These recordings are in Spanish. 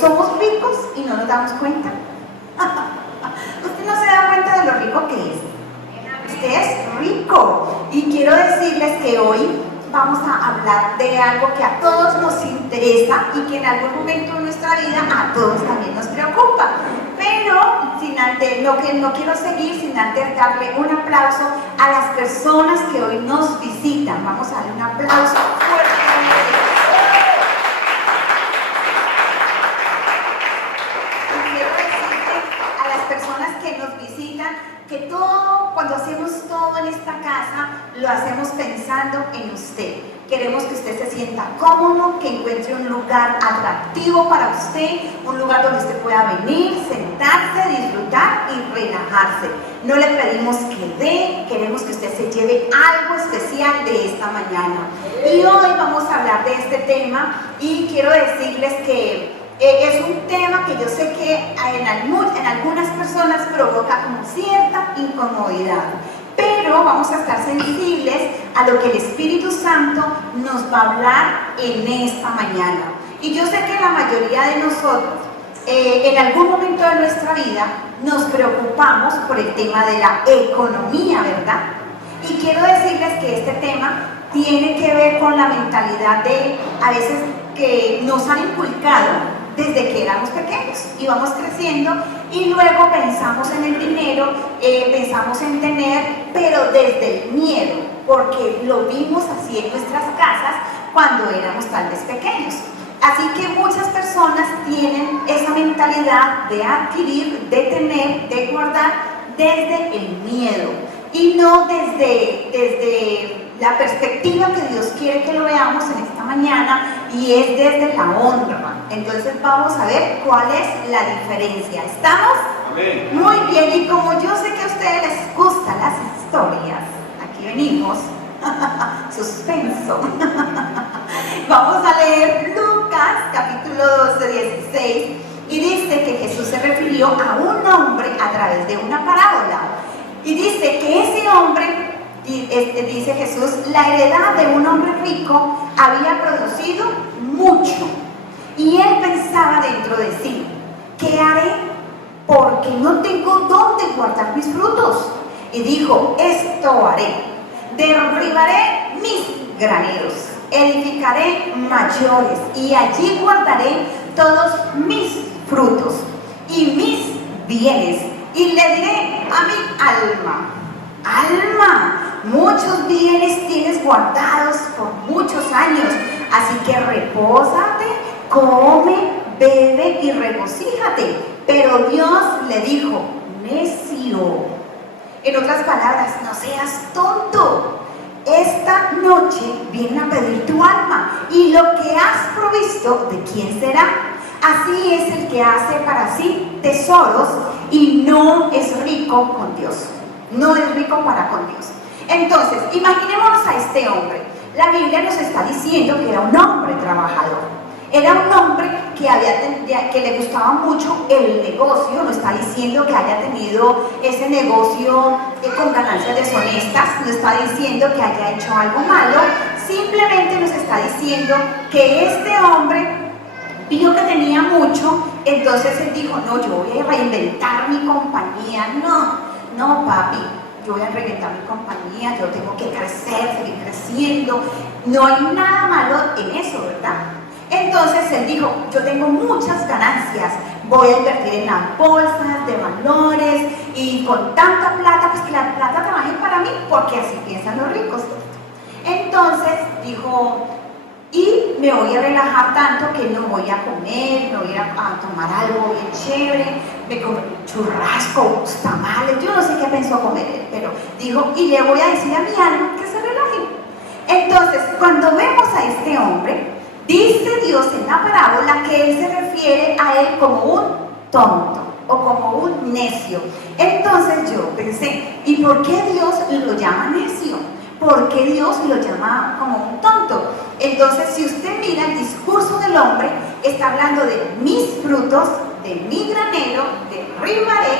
somos ricos y no nos damos cuenta. Usted no se da cuenta de lo rico que es. Usted es rico. Y quiero decirles que hoy vamos a hablar de algo que a todos nos interesa y que en algún momento de nuestra vida a todos también nos preocupa. Pero sin antes, no quiero seguir sin antes darle un aplauso a las personas que hoy nos visitan. Vamos a darle un aplauso fuerte. Que nos visitan, que todo, cuando hacemos todo en esta casa, lo hacemos pensando en usted. Queremos que usted se sienta cómodo, que encuentre un lugar atractivo para usted, un lugar donde usted pueda venir, sentarse, disfrutar y relajarse. No le pedimos que dé, queremos que usted se lleve algo especial de esta mañana. Y hoy vamos a hablar de este tema y quiero decirles que es un tema que yo sé que en algunas personas provoca como cierta incomodidad, pero vamos a estar sensibles a lo que el Espíritu Santo nos va a hablar en esta mañana. Y yo sé que la mayoría de nosotros en algún momento de nuestra vida nos preocupamos por el tema de la economía, ¿verdad? Y quiero decirles que este tema tiene que ver con la mentalidad de a veces que nos han inculcado desde que éramos pequeños y vamos creciendo y luego pensamos en el dinero, pensamos en tener, pero desde el miedo, porque lo vimos así en nuestras casas cuando éramos tal vez pequeños. Así que muchas personas tienen esa mentalidad de adquirir, de tener, de guardar desde el miedo y no desde la perspectiva que Dios quiere que lo veamos en esta mañana, y es desde la honra. Entonces vamos a ver cuál es la diferencia. ¿Estamos? Amén. Muy bien, y como yo sé que a ustedes les gustan las historias, aquí venimos, suspenso. Vamos a leer Lucas capítulo 12, 16, y dice que Jesús se refirió a un hombre a través de una parábola. Y dice que ese hombre, dice Jesús, la heredad de un hombre rico había producido mucho. Y él pensaba dentro de sí, ¿qué haré? Porque no tengo dónde guardar mis frutos. Y dijo, esto haré, derribaré mis graneros, edificaré mayores, y allí guardaré todos mis frutos y mis bienes. Y le diré a mi alma, muchos bienes tienes guardados por muchos años, así que repósate, come, bebe y regocíjate. Pero Dios le dijo, necio. En otras palabras, no seas tonto. Esta noche vienen a pedir tu alma, y lo que has provisto, ¿de quién será? Así es el que hace para sí tesoros y no es rico con Dios. No es rico para con Dios. Entonces, imaginémonos a este hombre. La Biblia nos está diciendo que era un hombre trabajador. Era un hombre que le gustaba mucho el negocio. No está diciendo que haya tenido ese negocio con ganancias deshonestas. No está diciendo que haya hecho algo malo. Simplemente nos está diciendo que este hombre vio que tenía mucho. Entonces él dijo, no, yo voy a reinventar mi compañía. No, papi, yo voy a reinventar mi compañía. Yo tengo que crecer, seguir creciendo. No hay nada malo en eso, ¿verdad? Entonces él dijo, yo tengo muchas ganancias, voy a invertir en las bolsas de valores, y con tanta plata, pues que la plata trabaje para mí, porque así piensan los ricos. Entonces dijo, y me voy a relajar tanto que no voy a comer, no voy a tomar algo bien chévere, me como churrasco, tamales, yo no sé qué pensó comer él, pero dijo, y le voy a decir a mi alma que se relaje. Entonces, cuando vemos a este hombre, dice Dios en la parábola que él se refiere a él como un tonto o como un necio. Entonces yo pensé, ¿y por qué Dios lo llama necio? ¿Por qué Dios lo llama como un tonto? Entonces, si usted mira el discurso del hombre, está hablando de mis frutos, de mi granero, derribaré,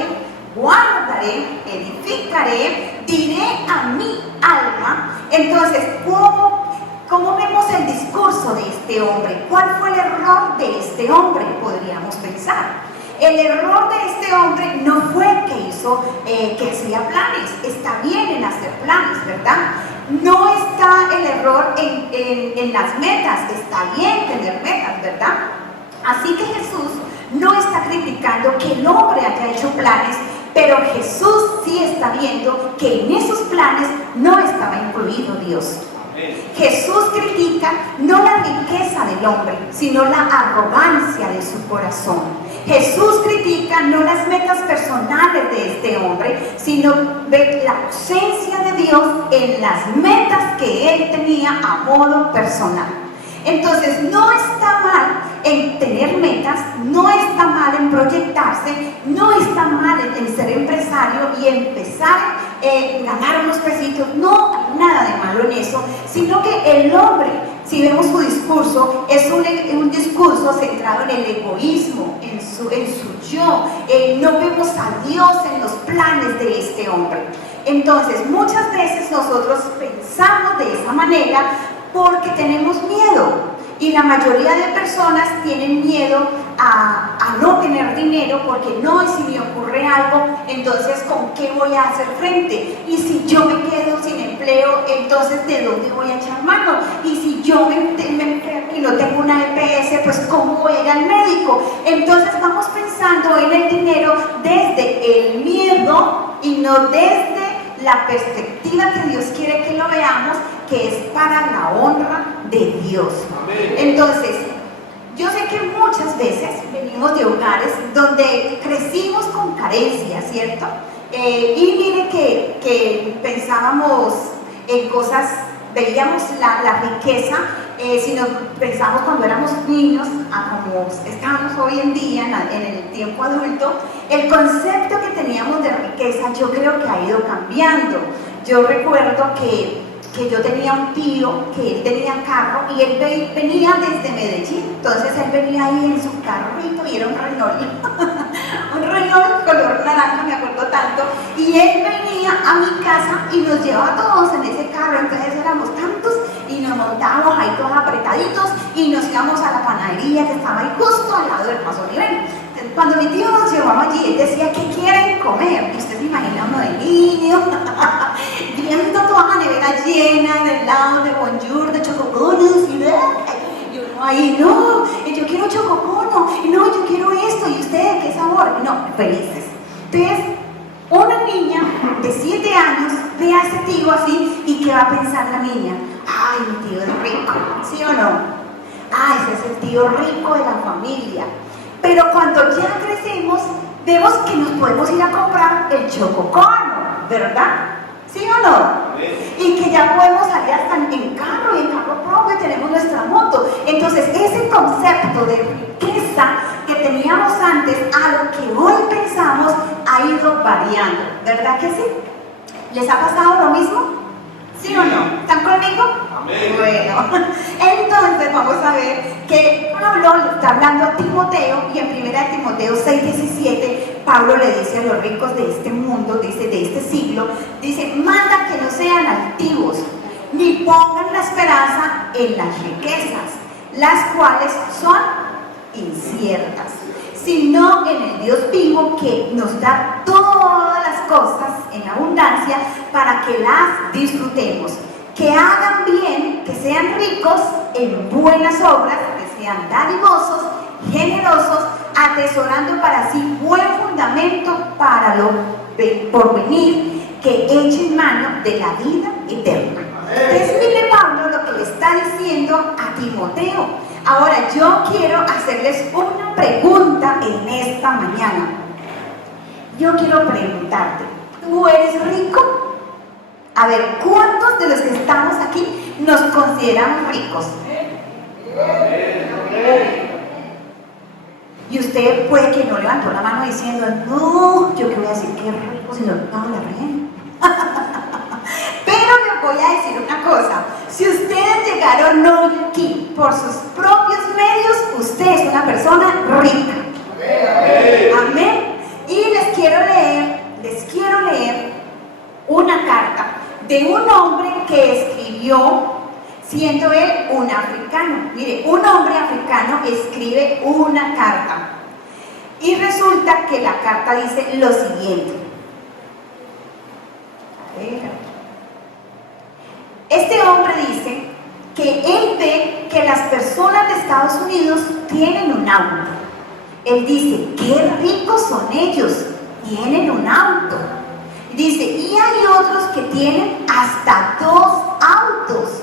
guardaré, edificaré, diré a mi alma. Entonces, ¿cómo ¿Cómo vemos el discurso de este hombre? ¿Cuál fue el error de este hombre? Podríamos pensar. El error de este hombre no fue que hacía planes. Está bien en hacer planes, ¿verdad? No está el error en las metas. Está bien tener metas, ¿verdad? Así que Jesús no está criticando que el hombre haya hecho planes, pero Jesús sí está viendo que en esos planes no estaba incluido Dios. Jesús critica no la riqueza del hombre, sino la arrogancia de su corazón. Jesús critica no las metas personales de este hombre, sino ve la ausencia de Dios en las metas que él tenía a modo personal. Entonces, no está mal en tener metas, no está mal en proyectarse, no está mal en ser empresario y empezar a ganar unos pesitos. No hay nada de malo en eso, sino que el hombre, si vemos su discurso, es un discurso centrado en el egoísmo, en su yo. No vemos a Dios en los planes de este hombre. Entonces, muchas veces nosotros pensamos de esa manera porque tenemos miedo. Y la mayoría de personas tienen miedo a no tener dinero porque no, y si me ocurre algo, entonces ¿con qué voy a hacer frente? Y si yo me quedo sin empleo, entonces ¿de dónde voy a echar mano? Y si yo me enfermo y no tengo una EPS, pues ¿cómo voy a ir al médico? Entonces vamos pensando en el dinero desde el miedo y no desde la perspectiva que Dios quiere que lo veamos, que es para la honra de Dios. Entonces, yo sé que muchas veces venimos de hogares donde crecimos con carencia, ¿cierto? Y mire que pensábamos en cosas, veíamos la riqueza, si nos pensamos cuando éramos niños, a como estamos hoy en día, en el tiempo adulto, el concepto que teníamos de riqueza yo creo que ha ido cambiando. Yo recuerdo que yo tenía un tío que él tenía carro y él venía desde Medellín, entonces él venía ahí en su carrito y era un Renault, un Renault color naranja, me acuerdo tanto, y él venía a mi casa y nos llevaba a todos en ese carro, entonces éramos tantos y nos montábamos ahí todos apretaditos y nos íbamos a la panadería que estaba ahí justo al lado del Paso Nivel. Cuando mi tío nos llevaba allí, él decía, ¿qué quieren comer? Y usted se imagina uno de niño, viendo toda la nevera llena de helados, de bonjour, de chococonos, y uno ahí, no, yo quiero chococono, no, yo quiero esto, y usted, ¿qué sabor? No, felices. Entonces, una niña de 7 años ve a ese tío así, ¿y qué va a pensar la niña? Ay, mi tío es rico, ¿sí o no? Ah, ese es el tío rico de la familia. Pero cuando ya crecemos, vemos que nos podemos ir a comprar el chococono, ¿verdad? ¿Sí o no? Y que ya podemos salir hasta en carro y en carro propio, tenemos nuestra moto. Entonces, ese concepto de riqueza que teníamos antes a lo que hoy pensamos ha ido variando, ¿verdad que sí? ¿Les ha pasado lo mismo? ¿Sí o no? ¿Están conmigo? Amén. Bueno, entonces vamos a ver que Pablo le está hablando a Timoteo y en 1 Timoteo 6:17 Pablo le dice a los ricos de este mundo, dice, de este siglo, dice, manda que no sean altivos, ni pongan la esperanza en las riquezas, las cuales son inciertas, sino en el Dios vivo que nos da todas las cosas en abundancia para que las disfrutemos. Que hagan bien, que sean ricos en buenas obras, que sean dadivosos, generosos, atesorando para sí buen fundamento para lo porvenir, que echen mano de la vida eterna. Entonces mire Pablo lo que le está diciendo a Timoteo. Ahora yo quiero hacerles una pregunta en esta mañana. Yo quiero preguntarte, ¿tú eres rico? A ver, ¿cuántos de los que estamos aquí nos consideramos ricos? Y usted puede que no levantó la mano diciendo, no, yo qué voy a decir, qué rico si no pago la renta. Pero le voy a decir una cosa, si ustedes llegaron hoy aquí por sus propios medios, usted es una persona rica. Amén. Y les quiero leer una carta de un hombre que escribió siendo él un africano. Mire, un hombre africano escribe una carta y resulta que la carta dice lo siguiente. A ver. Este hombre dice que él ve que las personas de Estados Unidos tienen un auto. Él dice, qué ricos son ellos, tienen un auto. Dice, y hay otros que tienen hasta 2 autos.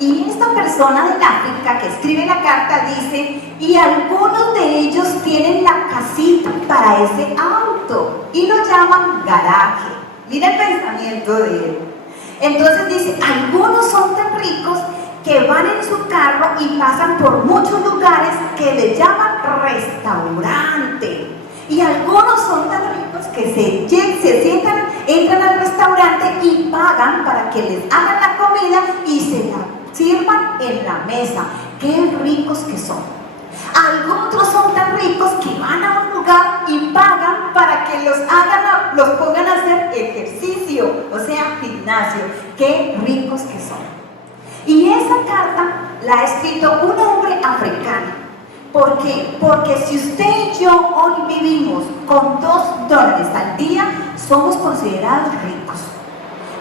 Y esta persona de África que escribe la carta dice, y algunos de ellos tienen la casita para ese auto y lo llaman garaje. Mira el pensamiento de él. Entonces dice, algunos son tan ricos que van en su carro y pasan por muchos lugares que le llaman restaurante. Y algunos son tan ricos que se sientan, entran al restaurante y pagan para que les hagan la comida y se la sirvan en la mesa. ¡Qué ricos que son! Algunos son tan ricos que van a un lugar y pagan para que los pongan a hacer ejercicio, o sea, gimnasio. ¡Qué ricos que son! Y esa carta la ha escrito un hombre africano. ¿Por qué? Porque si usted y yo hoy vivimos con $2 al día, somos considerados ricos.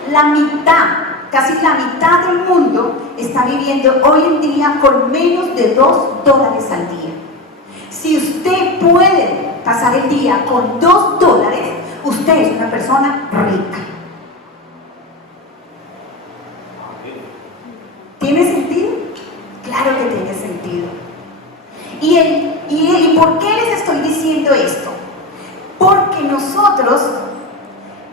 La mitad, casi la mitad del mundo está viviendo hoy en día con menos de $2 al día. Si usted puede pasar el día con $2, usted es una persona rica. ¿Tiene sentido? Claro que tiene sentido. ¿Y por qué les estoy diciendo esto? Porque nosotros,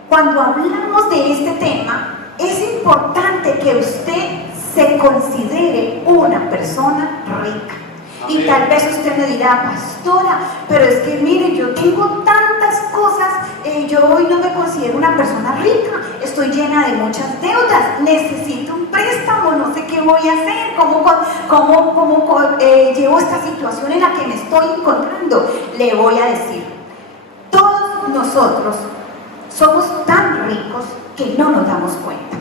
cuando hablamos de este tema, es importante que usted se considere una persona rica. Y tal vez usted me dirá, pastora, pero es que mire, yo tengo tantas cosas, yo hoy no me considero una persona rica, estoy llena de muchas deudas, necesito un préstamo, no sé qué voy a hacer, cómo llevo esta situación en la que me estoy encontrando. Le voy a decir, todos nosotros somos tan ricos que no nos damos cuenta.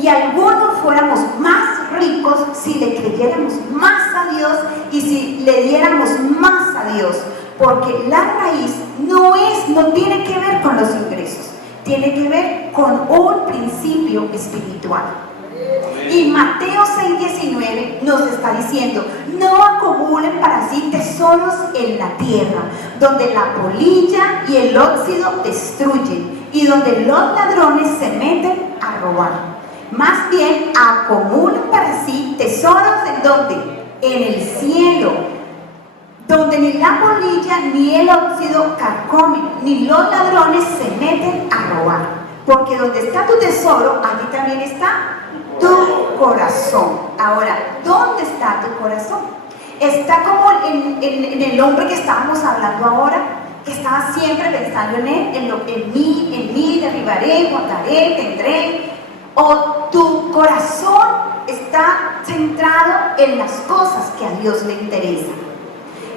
Y algunos fuéramos más ricos si le creyéramos más a Dios y si le diéramos más a Dios, porque la raíz no tiene que ver con los ingresos, tiene que ver con un principio espiritual. Y Mateo 6:19 nos está diciendo, no acumulen para sí tesoros en la tierra, donde la polilla y el óxido destruyen y donde los ladrones se meten a robar. Más bien acumulen para sí tesoros en donde, en el cielo, donde ni la polilla ni el óxido carcomen, ni los ladrones se meten a robar. Porque donde está tu tesoro, allí también está tu corazón. Ahora, ¿dónde está tu corazón? Está como en el hombre que estábamos hablando ahora, que estaba siempre pensando en él, en mí, derribaré, montaré, tendré. O tu corazón está centrado en las cosas que a Dios le interesan.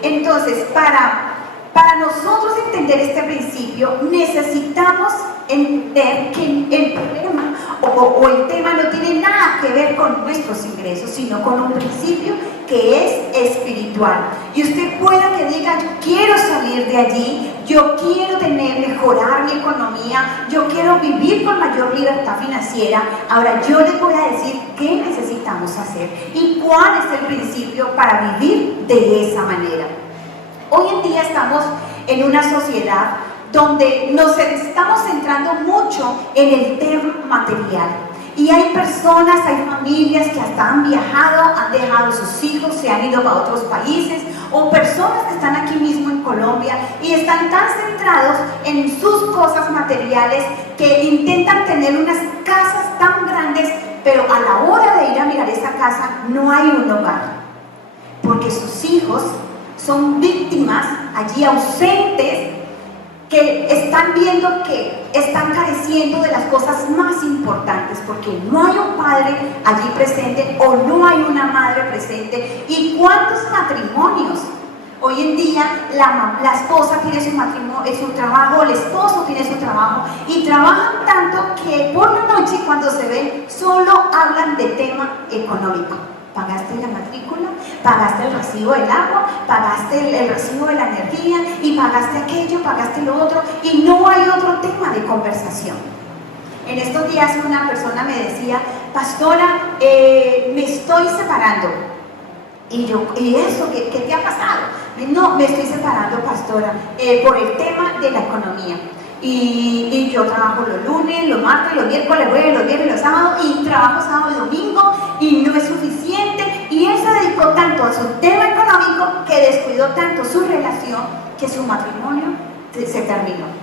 Entonces, para nosotros entender este principio, necesitamos entender que el problema o el tema no tiene nada que ver con nuestros ingresos, sino con un principio que es espiritual. Y usted pueda que diga, yo quiero salir de allí, yo quiero mejorar mi economía, yo quiero vivir con mayor libertad financiera. Ahora yo les voy a decir qué necesitamos hacer y cuál es el principio para vivir de esa manera. Hoy en día estamos en una sociedad donde nos estamos centrando mucho en el tema material. Y hay personas, hay familias que hasta han viajado, han dejado sus hijos, se han ido para otros países, o personas que están aquí mismo en Colombia y están tan centrados en sus cosas materiales que intentan tener unas casas tan grandes, pero a la hora de ir a mirar esa casa no hay un hogar, porque sus hijos son víctimas allí ausentes que están viendo que están careciendo de las cosas más importantes, porque no hay un padre allí presente o no hay una madre presente. ¿Y cuántos matrimonios Hoy en día la esposa tiene su matrimonio, su trabajo, el esposo tiene su trabajo y trabajan tanto que por la noche cuando se ven solo hablan de tema económico. Pagaste la matrícula, pagaste el recibo del agua, pagaste el recibo de la energía y pagaste aquello, pagaste lo otro y no hay otro tema de conversación. En estos días una persona me decía, pastora, me estoy separando. Y yo, ¿y eso? ¿Qué te ha pasado? No, me estoy separando, pastora, por el tema de la economía. Y yo trabajo los lunes, los martes, los miércoles, los jueves, los viernes, los sábados, y trabajo sábado y domingo, y no es suficiente. Y él se dedicó tanto a su tema económico que descuidó tanto su relación que su matrimonio se terminó.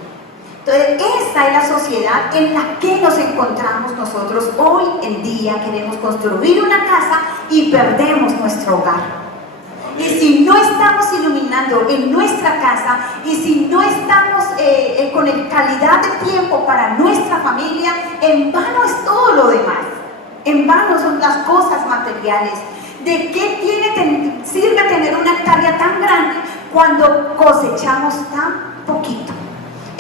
Entonces, esa es la sociedad en la que nos encontramos nosotros hoy en día. Queremos construir una casa y perdemos nuestro hogar. Y si no estamos iluminando en nuestra casa y si no estamos con calidad de tiempo para nuestra familia, en vano es todo lo demás. En vano son las cosas materiales. ¿De qué sirve tener una hectárea tan grande cuando cosechamos tan poquito?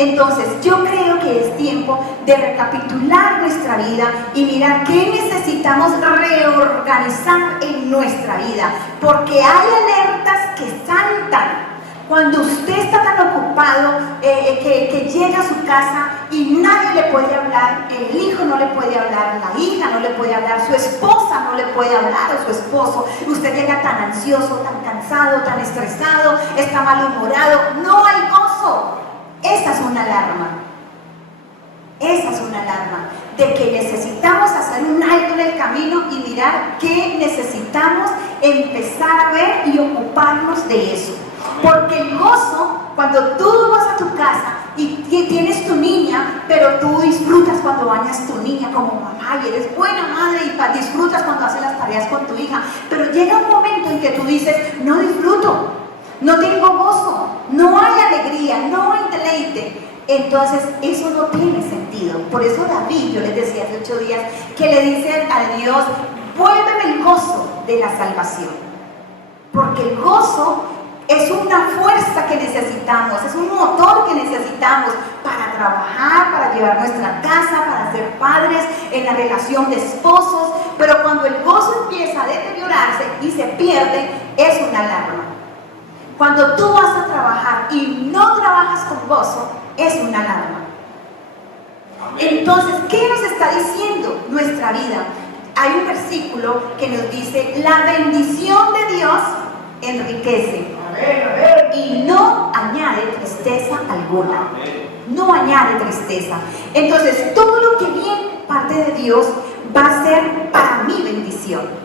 Entonces, yo creo que es tiempo de recapitular nuestra vida y mirar qué necesitamos reorganizar en nuestra vida, porque hay alertas que saltan cuando usted está tan ocupado que llega a su casa y nadie le puede hablar, el hijo no le puede hablar, la hija no le puede hablar, su esposa no le puede hablar o su esposo, usted llega tan ansioso, tan cansado, tan estresado, está malhumorado, no hay gozo. Esa es una alarma. Esa es una alarma de que necesitamos hacer un alto en el camino y mirar qué necesitamos empezar a ver y ocuparnos de eso. Porque el gozo, cuando tú vas a tu casa y tienes tu niña, pero tú disfrutas cuando bañas tu niña como mamá y eres buena madre y disfrutas cuando haces las tareas con tu hija, pero llega un momento en que tú dices, no disfruto, no tengo gozo, no hay alegría, no hay deleite. Entonces eso no tiene sentido. Por eso David, yo les decía hace 8 días, que le dice a Dios, vuélveme el gozo de la salvación. Porque el gozo es una fuerza que necesitamos, es un motor que necesitamos para trabajar, para llevar nuestra casa, para ser padres, en la relación de esposos. Pero cuando el gozo empieza a deteriorarse y se pierde, es una alarma. Cuando tú vas a trabajar y no trabajas con gozo, es una alarma. Entonces, ¿qué nos está diciendo nuestra vida? Hay un versículo que nos dice, la bendición de Dios enriquece y no añade tristeza alguna. No añade tristeza. Entonces, todo lo que viene parte de Dios va a ser para mi bendición.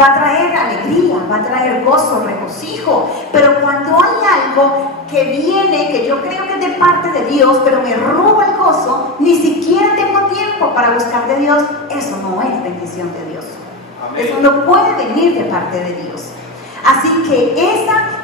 Va a traer alegría, va a traer gozo, regocijo. Pero cuando hay algo que viene, que yo creo que es de parte de Dios, pero me roba el gozo, ni siquiera tengo tiempo para buscar de Dios, eso no es bendición de Dios. Amén. Eso no puede venir de parte de Dios. Así que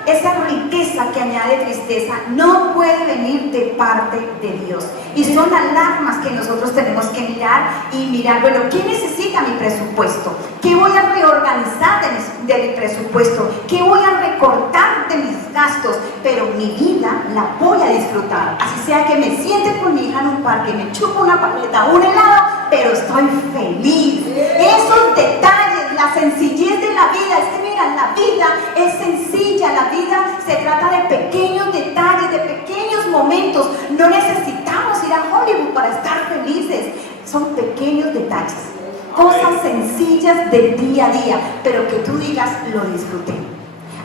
esa riqueza que añade tristeza no puede venir de parte de Dios. Y son alarmas que nosotros tenemos que mirar y mirar, bueno, ¿qué necesita mi presupuesto? ¿Qué voy a reorganizar de mi presupuesto? ¿Qué voy a recortar de mis gastos? Pero mi vida la voy a disfrutar. Así sea que me siente con mi hija en un parque, me chupo una paleta, un helado, pero estoy feliz. Esos detalles, la sencillez de la vida, es que mira, la vida es sencilla, la vida se trata de pequeños detalles, de pequeños momentos. No necesitamos ir a Hollywood para estar felices, son pequeños detalles, cosas sencillas del día a día, pero que tú digas, lo disfruté.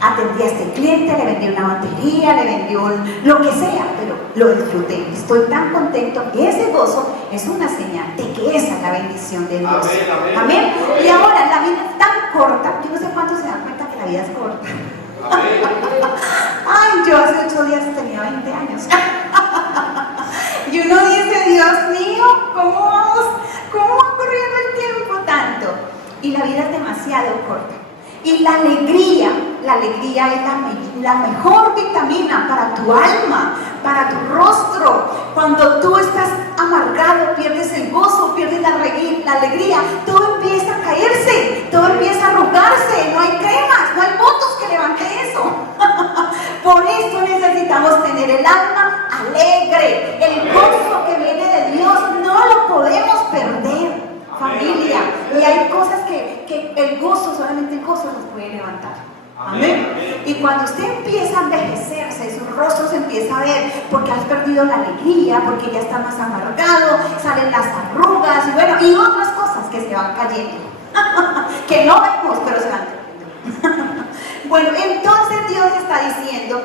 Atendí a este cliente, le vendí una batería, le vendí lo que sea, pero lo disfruté. Estoy tan contento y ese gozo es una señal de que esa es la bendición de Dios. Amén, amén. Amén. Y ahora la vida es tan corta, yo no sé cuántos se dan cuenta que la vida es corta. Ay, yo hace 8 días tenía 20 años. Y uno dice, Dios mío, ¿cómo vamos? ¿Cómo va corriendo el tiempo tanto? Y la vida es demasiado corta. Y la alegría es la mejor vitamina para tu alma, para tu rostro. Cuando tú estás amargado, pierdes el gozo, pierdes la alegría, todo empieza a caerse, todo empieza a arrugarse, no hay cremas, no hay botox que levante eso. Y cuando usted empieza a envejecerse, su rostro se empieza a ver porque has perdido la alegría, porque ya está más amargado, salen las arrugas y bueno, y otras cosas que se van cayendo, que no vemos, pero se van cayendo. Bueno, entonces Dios está diciendo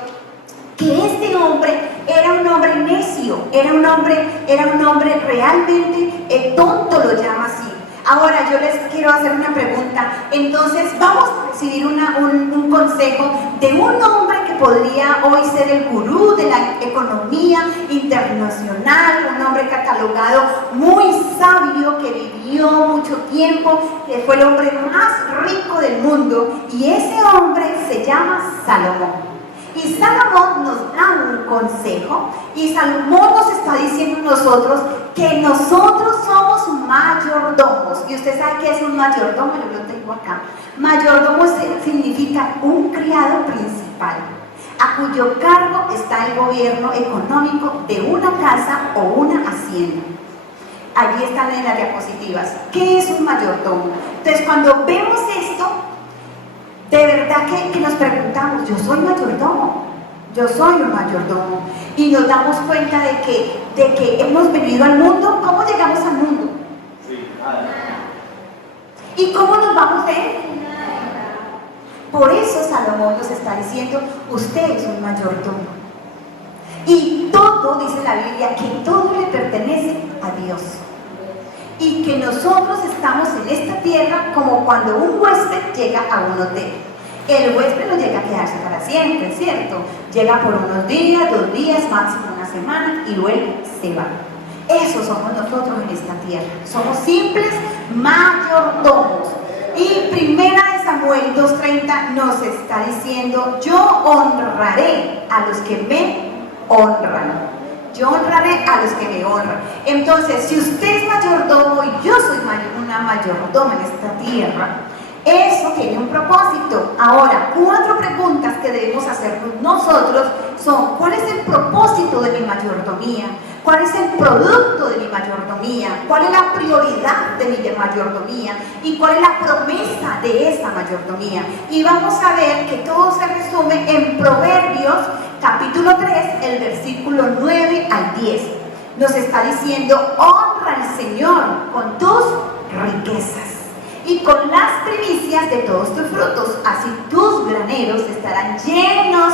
que este hombre era un hombre necio, era un hombre realmente tonto, lo llama así. Ahora yo les quiero hacer una pregunta. Entonces vamos a recibir un consejo de un hombre que podría hoy ser el gurú de la economía internacional, un hombre catalogado muy sabio, que vivió mucho tiempo, que fue el hombre más rico del mundo, y ese hombre se llama Salomón. Y Salomón nos da un consejo, y Salomón nos está diciendo a nosotros que nosotros somos mayordomos. Y usted sabe qué es un mayordomo, yo lo tengo acá. Mayordomo significa un criado principal, a cuyo cargo está el gobierno económico de una casa o una hacienda. Allí están en las diapositivas. ¿Qué es un mayordomo? Entonces, cuando vemos esto, de verdad que nos preguntamos, yo soy mayordomo, yo soy un mayordomo, y nos damos cuenta de que hemos venido al mundo. ¿Cómo llegamos al mundo? Sí. ¿Y cómo nos vamos de él? Por eso Salomón nos está diciendo, usted es un mayordomo, y todo, dice la Biblia, que todo le pertenece a Dios, y que nosotros estamos en esta tierra como cuando un huésped llega a un hotel. El huésped no llega a quedarse para siempre, ¿cierto? Llega por unos días, 2 días, máximo una semana, y luego se va. Eso somos nosotros en esta tierra. Somos simples mayordomos. Y primera de Samuel 2:30 nos está diciendo, yo honraré a los que me honran. Yo honraré a los que me honran. Entonces, si usted es mayordomo y yo soy una mayordoma en esta tierra, eso tiene un propósito. Ahora, 4 preguntas que debemos hacernos nosotros son: ¿cuál es el propósito de mi mayordomía? ¿Cuál es el producto de mi mayordomía? ¿Cuál es la prioridad de mi mayordomía? ¿Y cuál es la promesa de esa mayordomía? Y vamos a ver que todo se resume en Proverbios capítulo 3, el versículo 9 al 10. Nos está diciendo: honra al Señor con tus riquezas y con las primicias de todos tus frutos, así tus graneros estarán llenos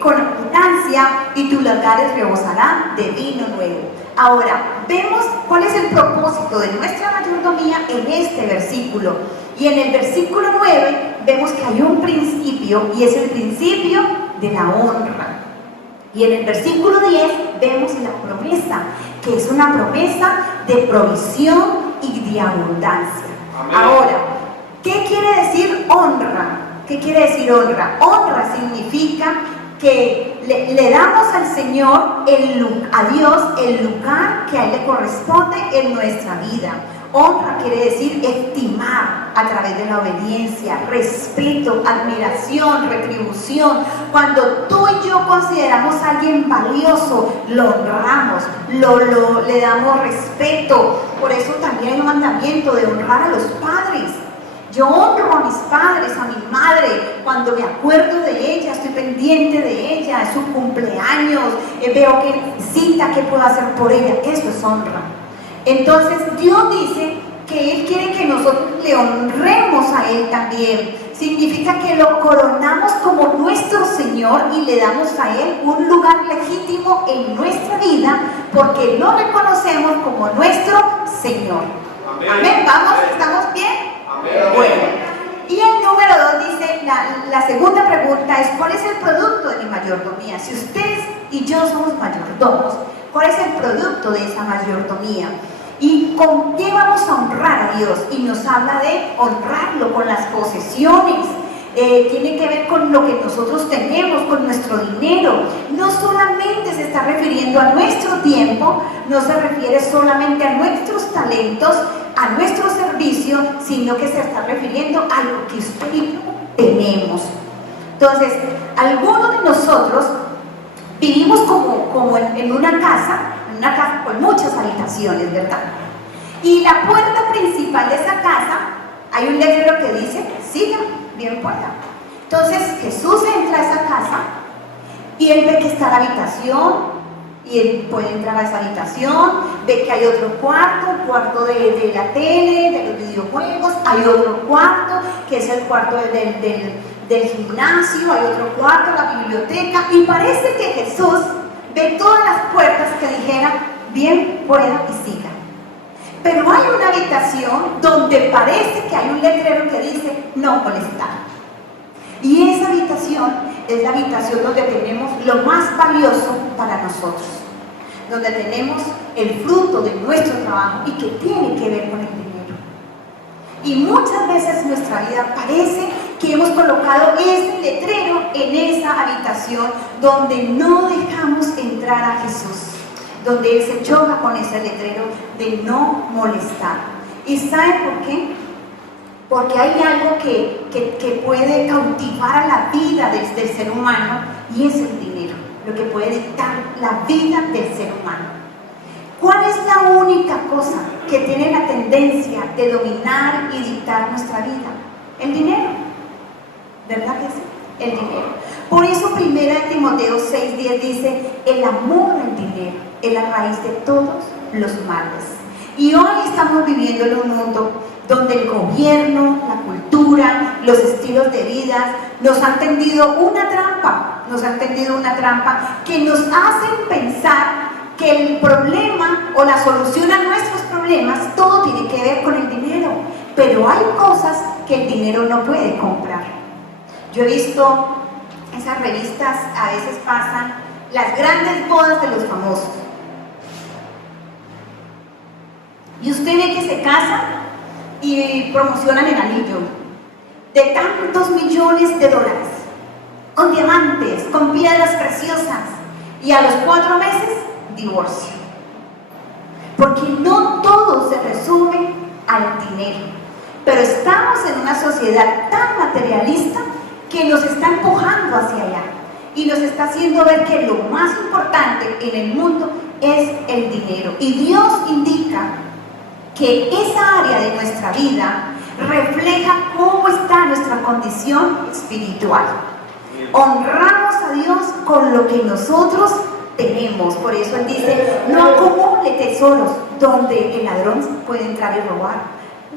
con abundancia y tus lagares rebosarán de vino nuevo. Ahora, vemos cuál es el propósito de nuestra mayordomía en este versículo. Y en el versículo 9 vemos que hay un principio, y es el principio de la honra. Y en el versículo 10 vemos la promesa, que es una promesa de provisión y de abundancia. Amén. Ahora, ¿qué quiere decir honra? ¿Qué quiere decir honra? Honra significa que le damos al Señor, a Dios, el lugar que a Él le corresponde en nuestra vida. Honra quiere decir estimar a través de la obediencia, respeto, admiración, retribución. Cuando tú y yo consideramos a alguien valioso, lo honramos, le damos respeto. Por eso también hay un mandamiento de honrar a los padres. Yo honro a mis padres, a mi madre, cuando me acuerdo de ella, estoy pendiente de ella, es su cumpleaños, veo que necesita, qué puedo hacer por ella. Eso es honra. Entonces Dios dice que Él quiere que nosotros le honremos a Él también. Significa que lo coronamos como nuestro Señor y le damos a Él un lugar legítimo en nuestra vida, porque lo reconocemos como nuestro Señor. Amén. Amén. ¿Vamos? ¿Estamos bien? Amén. Bueno, y el número 2 dice, la segunda pregunta es: ¿cuál es el producto de mi mayordomía? Si ustedes y yo somos mayordomos, ¿cuál es el producto de esa mayordomía? ¿Y con qué vamos a honrar a Dios? Y nos habla de honrarlo con las posesiones. Tiene que ver con lo que nosotros tenemos, con nuestro dinero. No solamente se está refiriendo a nuestro tiempo, no se refiere solamente a nuestros talentos, a nuestro servicio, sino que se está refiriendo a lo que usted y yo tenemos. Entonces, algunos de nosotros vivimos como en una casa con muchas habitaciones, ¿verdad? Y la puerta principal de esa casa, hay un letrero que dice: siga, bien pueda. Entonces Jesús Y él ve que está la habitación, y él puede entrar a esa habitación, ve que hay otro cuarto, un cuarto de la tele, de los videojuegos, hay otro cuarto, que es el cuarto del gimnasio, hay otro cuarto, la biblioteca, y parece que Jesús ve todas las puertas que dijeran, bien, pueda y siga. Pero hay una habitación donde parece que hay un letrero que dice, no molestar. Y esa habitación es la habitación donde tenemos lo más valioso para nosotros, donde tenemos el fruto de nuestro trabajo y que tiene que ver con el dinero. Y muchas veces en nuestra vida parece que hemos colocado ese letrero en esa habitación donde no dejamos entrar a Jesús, donde Él se choca con ese letrero de no molestar. ¿Y saben por qué? Porque hay algo que puede cautivar a la vida del ser humano, y es el dinero, lo que puede dictar la vida del ser humano. ¿Cuál es la única cosa que tiene la tendencia de dominar y dictar nuestra vida? El dinero. ¿Verdad que sí? El dinero. Por eso 1 Timoteo 6:10 dice, el amor al dinero es la raíz de todos los males. Y hoy estamos viviendo en un mundo donde el gobierno, la cultura, los estilos de vida nos han tendido una trampa, que nos hacen pensar que el problema o la solución a nuestros problemas, todo tiene que ver con el dinero. Pero hay cosas que el dinero no puede comprar. Yo he visto esas revistas, a veces pasan las grandes bodas de los famosos. Y usted ve que se casan y promocionan el anillo de tantos millones de dólares, con diamantes, con piedras preciosas, y a los 4 meses, divorcio. Porque no todo se resume al dinero. Pero estamos en una sociedad tan materialista que nos está empujando hacia allá y nos está haciendo ver que lo más importante en el mundo es el dinero. Y Dios indica que esa área de nuestra vida refleja cómo está nuestra condición espiritual. Honramos a Dios con lo que nosotros tenemos. Por eso Él dice, no acumule tesoros donde el ladrón puede entrar y robar.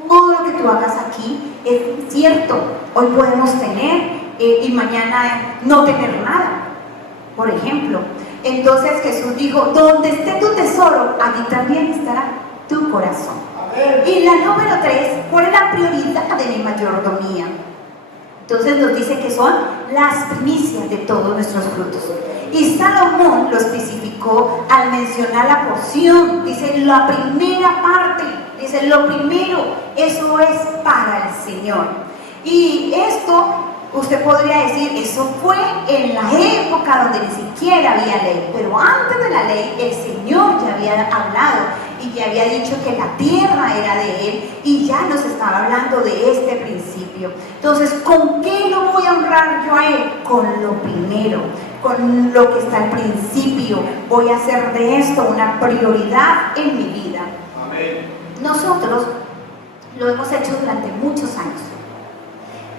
Todo lo que tú hagas aquí es cierto. Hoy podemos tener y mañana no tener nada, por ejemplo. Entonces Jesús dijo, donde esté tu tesoro, allí también estará tu corazón. Y la número 3, ¿cuál es la prioridad de mi mayordomía? Entonces nos dice que son las primicias de todos nuestros frutos. Y Salomón lo especificó al mencionar la porción. Dice la primera parte, dice lo primero, eso es para el Señor. Y esto, usted podría decir, eso fue en la época donde ni siquiera había ley. Pero antes de la ley, el Señor ya había hablado y ya había dicho que la tierra era de Él, y ya nos estaba hablando de este principio. Entonces, ¿con qué lo voy a honrar yo a Él? Con lo primero, con lo que está al principio. Voy a hacer de esto una prioridad en mi vida. Amén. Nosotros lo hemos hecho durante muchos años.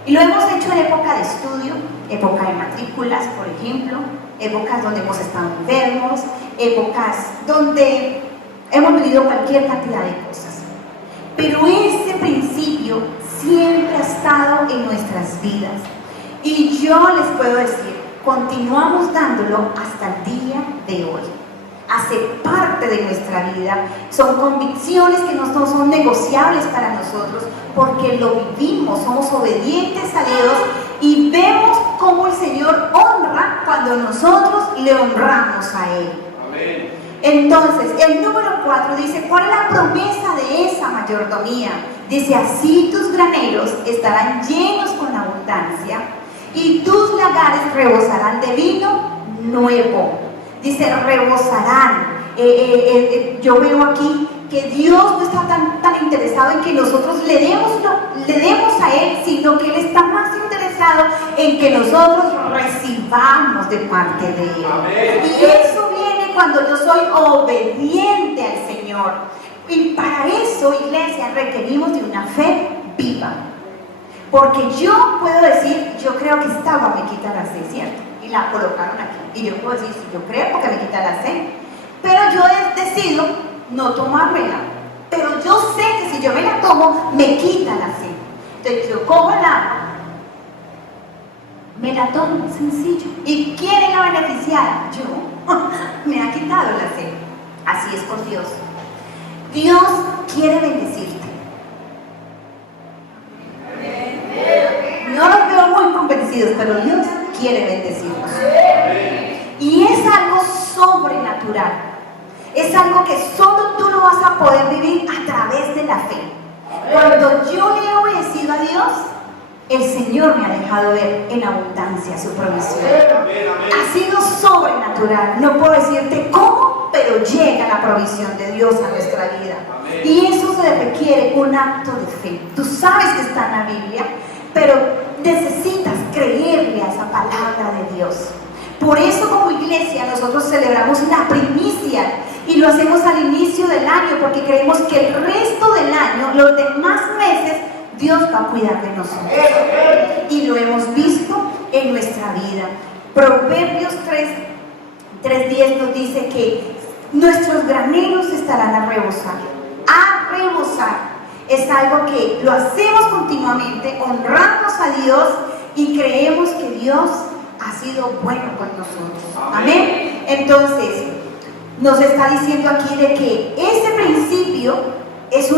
Y lo hemos hecho en época de estudio, época de matrículas, por ejemplo, épocas donde hemos estado enfermos, épocas donde hemos vivido cualquier cantidad de cosas. Pero ese principio siempre ha estado en nuestras vidas. Y yo les puedo decir, continuamos dándolo hasta el día de hoy. Hace parte de nuestra vida. Son convicciones que no son negociables para nosotros, porque lo vivimos, somos obedientes a Dios y vemos cómo el Señor honra cuando nosotros le honramos a Él. Amén. Entonces, el número 4 dice, ¿cuál es la promesa de esa mayordomía? Dice, así tus graneros estarán llenos con abundancia y tus lagares rebosarán de vino nuevo. Dice, rebosarán. Yo veo aquí que Dios no está tan interesado en que nosotros le demos a Él, sino que Él está más interesado en que nosotros recibamos de parte de Él. Amén. Y eso viene cuando yo soy obediente al Señor. Y para eso, iglesia, requerimos de una fe viva. Porque yo puedo decir, yo creo que esta agua me quita la sed, ¿cierto? Y la colocaron aquí. Y yo puedo decir, yo creo porque me quita la sed. Pero yo decido no tomármela. Pero yo sé que si yo me la tomo, me quita la sed. Entonces yo cojo el agua, me la tomo, sencillo. ¿Y quién es la beneficiada? Yo. Me ha quitado la sed. Así es con Dios. Dios quiere bendecirte. No los veo muy convencidos, pero Dios quiere bendecirnos. Y es algo sobrenatural. Es algo que solo tú lo vas a poder vivir a través de la fe. Cuando yo le he obedecido a Dios, el Señor me ha dejado ver en abundancia su provisión. Ha sido sobrenatural. No puedo decirte cómo, pero llega la provisión de Dios a nuestra vida. Y eso se requiere un acto de fe. Tú sabes que está en la Biblia, pero necesitas creerle a esa palabra de Dios. Por eso como iglesia nosotros celebramos la primicia y lo hacemos al inicio del año, porque creemos que el resto del año, los demás meses, Dios va a cuidar de nosotros. Y lo hemos visto en nuestra vida. Proverbios 3:10 nos dice que nuestros graneros estarán a rebosar. A rebosar. Es algo que lo hacemos continuamente, honramos a Dios y creemos que Dios ha sido bueno con nosotros. Amén. Entonces, nos está diciendo aquí de que ese principio es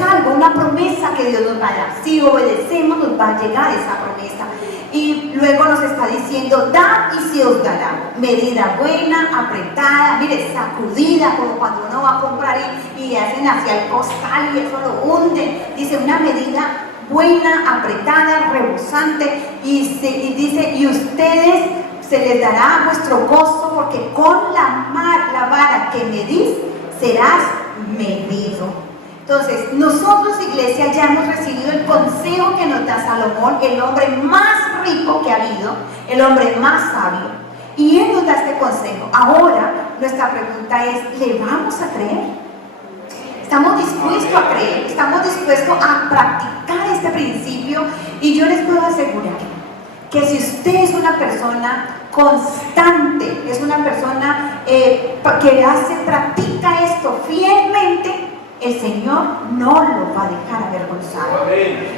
algo, una promesa que Dios nos va a dar. Si obedecemos, nos va a llegar esa promesa. Y luego nos está diciendo, dad y se os dará. Medida buena, apretada, mire, sacudida, como cuando uno va a comprar y hacen hacia el costal y eso lo hunden. Dice, una medida buena, apretada, rebosante. Y dice, y ustedes se les dará vuestro gozo, porque con la vara que medís, serás medido. Entonces, nosotros, iglesia, ya hemos recibido el consejo que nos da Salomón, el hombre más rico que ha habido, el hombre más sabio. Y él nos da este consejo. Ahora, nuestra pregunta es, ¿le vamos a creer? ¿Estamos dispuestos a creer? ¿Estamos dispuestos a practicar este principio? Y yo les puedo asegurar que si usted es una persona constante, es una persona que practica esto fielmente, el Señor no lo va a dejar avergonzado.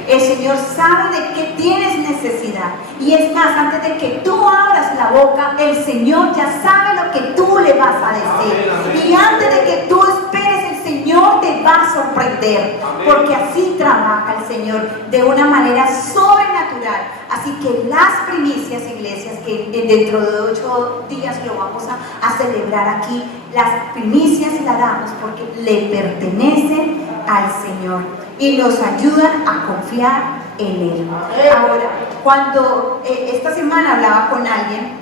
El Señor sabe de qué tienes necesidad. Y es más, antes de que tú abras la boca, el Señor ya sabe lo que tú le vas a decir. Y antes de que tú esperes, el Señor te va a sorprender. Porque así trabaja el Señor de una manera sobrenatural. Así que las primicias, iglesias, que dentro de 8 días lo vamos a celebrar aquí, las primicias las damos porque le pertenecen al Señor y nos ayudan a confiar en Él. Ahora, cuando esta semana hablaba con alguien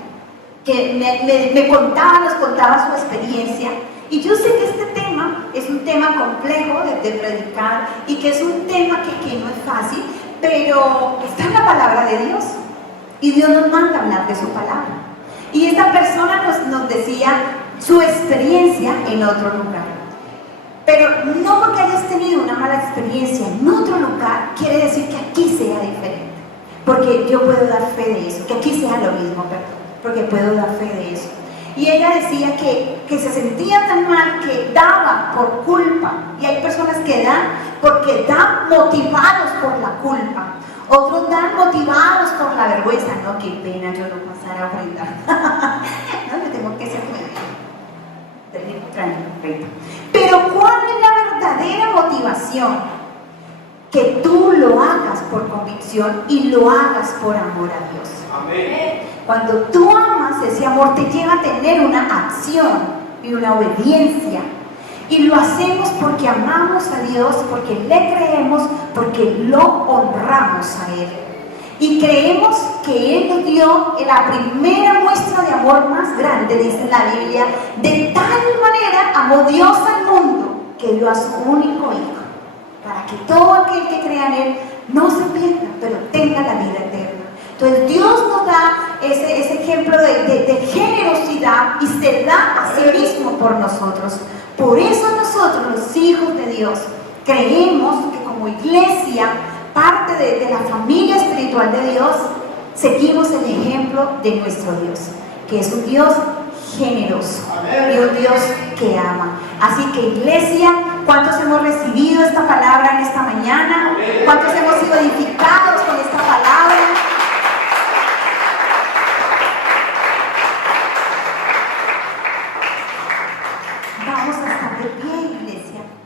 que nos contaba su experiencia, y yo sé que este tema es un tema complejo de predicar y que es un tema que no es fácil, pero está en la palabra de Dios y Dios nos manda a hablar de su palabra. Y esta persona nos decía su experiencia en otro lugar. Pero no porque hayas tenido una mala experiencia en otro lugar quiere decir que aquí sea diferente. Porque yo puedo dar fe de eso, que aquí sea lo mismo, perdón, porque puedo dar fe de eso. Y ella decía que se sentía tan mal que daba por culpa. Y hay personas que dan porque dan motivados por la culpa. Otros dan motivados por la vergüenza. No, qué pena yo no pasar a ofrendar. No, yo tengo que ser tranquila. Pero ¿cuál es la verdadera motivación? Que tú lo hagas por convicción y lo hagas por amor a Dios. Amén. Cuando tú amas, ese amor te lleva a tener una acción y una obediencia. Y lo hacemos porque amamos a Dios, porque le creemos, porque lo honramos a Él. Y creemos que Él nos dio la primera muestra de amor más grande, dice la Biblia. De tal manera amó Dios al mundo que dio a su único Hijo, para que todo aquel que crea en Él no se pierda, pero tenga la vida eterna. Entonces Dios nos da ese ejemplo de generosidad y se da a sí mismo por nosotros. Por eso nosotros, los hijos de Dios, creemos que como iglesia, parte de la familia espiritual de Dios, seguimos el ejemplo de nuestro Dios, que es un Dios generoso y un Dios que ama. Así que, iglesia, ¿cuántos hemos recibido esta palabra en esta mañana? ¿Cuántos hemos sido edificados con esta palabra? Vamos a estar de pie, iglesia.